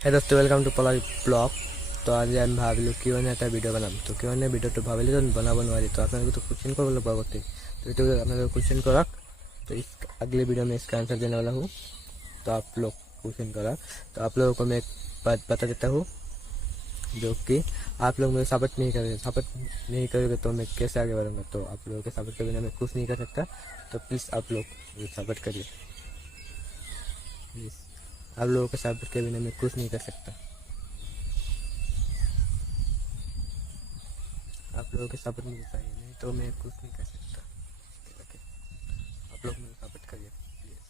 है दोस्तों, welcome to Palash blog. तो आज আমি ভাবিলো কিউ এন একটা ভিডিও বানাম। তো কিউ এন ভিডিওটা ভাবিলে যখন बनाबो নোৱাৰি, तो আপনাদের तो क्वेश्चन को बोलो बागोते। तो ये तो আপনাদের क्वेश्चन करा, तो इस अगले वीडियो में इसका आंसर देने वाला हूँ। तो आप लोग क्वेश्चन करा, तो आप लोगों को मैं एक बात बता देता हूँ, जो कि आप लोग मुझे सपोर्ट नहीं करेंगे। सपोर्ट नहीं करोगे तो मैं कैसे आगे बढ़ूंगा। तो आप लोगों के सपोर्ट के बिना मैं कुछ नहीं कर सकता। तो प्लीज़ आप लोग मुझे सपोर्ट करिए प्लीज़। आप लोगों के सपोर्ट के बिना मैं कुछ नहीं कर सकता। आप लोगों के सपोर्ट मुझे चाहिए, नहीं तो मैं कुछ नहीं कर सकता। ओके, आप लोग मुझे सपोर्ट करिए प्लीज़।